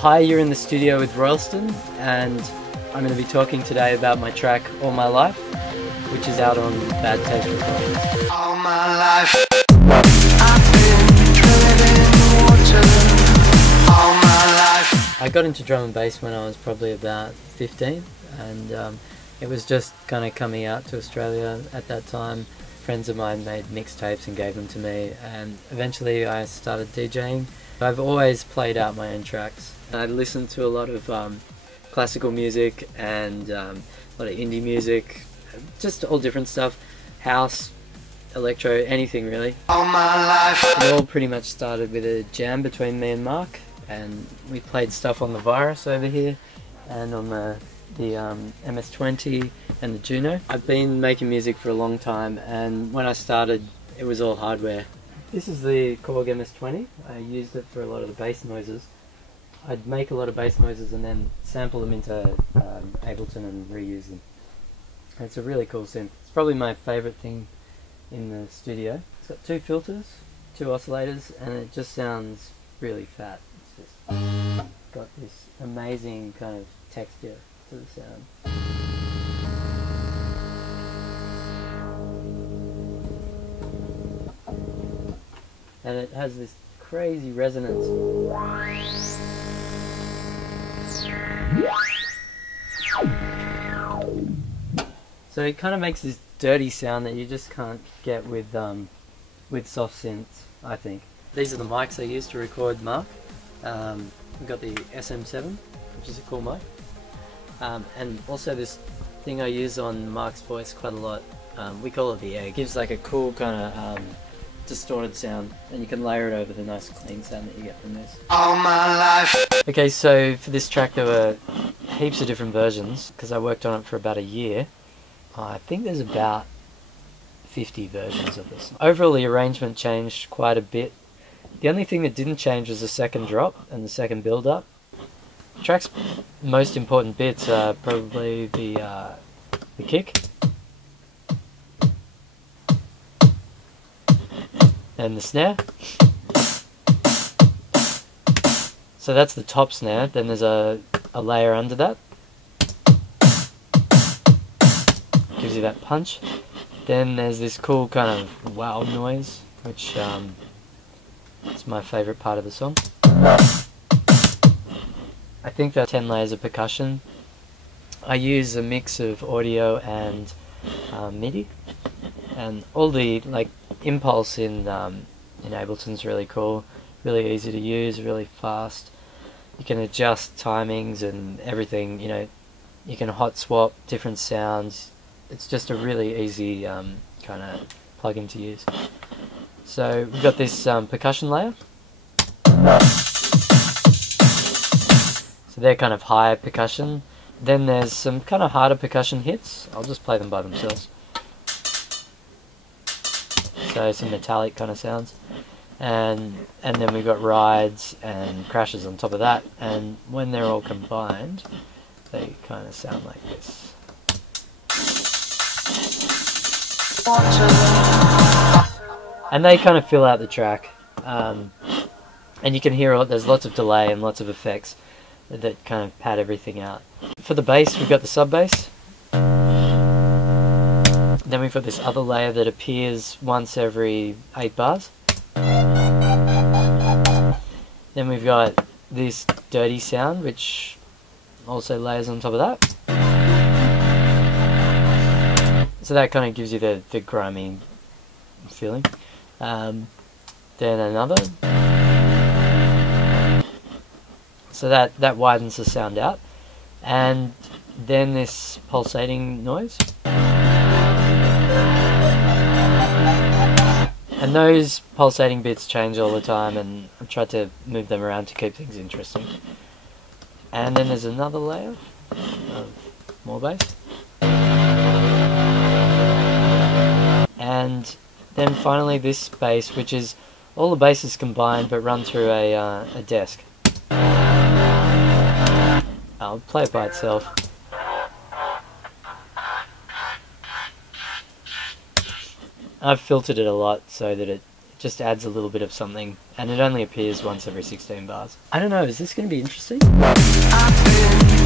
Hi, you're in the studio with Royalston, and I'm going to be talking today about my track All My Life, which is out on Bad Taste Recordings. All my life I've been treading water. All my life. I got into drum and bass when I was probably about 15, and it was just kind of coming out to Australia at that time. Friends of mine made mixtapes and gave them to me, and eventually I started DJing. I've always played out my own tracks. I listened to a lot of classical music and a lot of indie music, just all different stuff, house, electro, anything really. All my life. It all pretty much started with a jam between me and Mark, and we played stuff on the Virus over here and on the MS-20 and the Juno. I've been making music for a long time, and when I started it was all hardware. This is the Korg MS-20. I used it for a lot of the bass noises. I'd make a lot of bass noises and then sample them into Ableton and reuse them. And it's a really cool synth. It's probably my favourite thing in the studio. It's got 2 filters, 2 oscillators, and it just sounds really fat. It's just got this amazing kind of texture to the sound. And it has this crazy resonance. So it kind of makes this dirty sound that you just can't get with soft synths, I think. These are the mics I use to record Mark. We've got the SM7, which is a cool mic. And also this thing I use on Mark's voice quite a lot. We call it the egg. It gives like a cool kind of distorted sound, and you can layer it over the nice clean sound that you get from this. All my life. Okay, so for this track there were heaps of different versions because I worked on it for about a year. I think there's about 50 versions of this. Overall the arrangement changed quite a bit. The only thing that didn't change was the second drop and the second build up. The track's most important bits are probably the kick and the snare. So that's the top snare, then there's a layer under that. Gives you that punch. Then there's this cool kind of wow noise, which is my favourite part of the song. I think there are 10 layers of percussion. I use a mix of audio and MIDI, and all the impulse in Ableton's really cool, really easy to use, really fast. You can adjust timings and everything. You know, you can hot swap different sounds. It's just a really easy kind of plugin to use. So we've got this percussion layer. So they're kind of higher percussion. Then there's some kind of harder percussion hits. I'll just play them by themselves. So some metallic kind of sounds. And then we've got rides and crashes on top of that. And when they're all combined, they kind of sound like this. And they kind of fill out the track, and you can hear there's lots of delay and lots of effects that kind of pad everything out. For the bass we've got the sub bass, then we've got this other layer that appears once every 8 bars, then we've got this dirty sound which also layers on top of that. So that kind of gives you the grimy feeling. Then another. So that widens the sound out. And then this pulsating noise. And those pulsating bits change all the time, and I've tried to move them around to keep things interesting. And then there's another layer of more bass. And then finally this bass, which is all the basses combined but run through a desk. I'll play it by itself. I've filtered it a lot so that it just adds a little bit of something, and it only appears once every 16 bars. I don't know, is this going to be interesting? I've been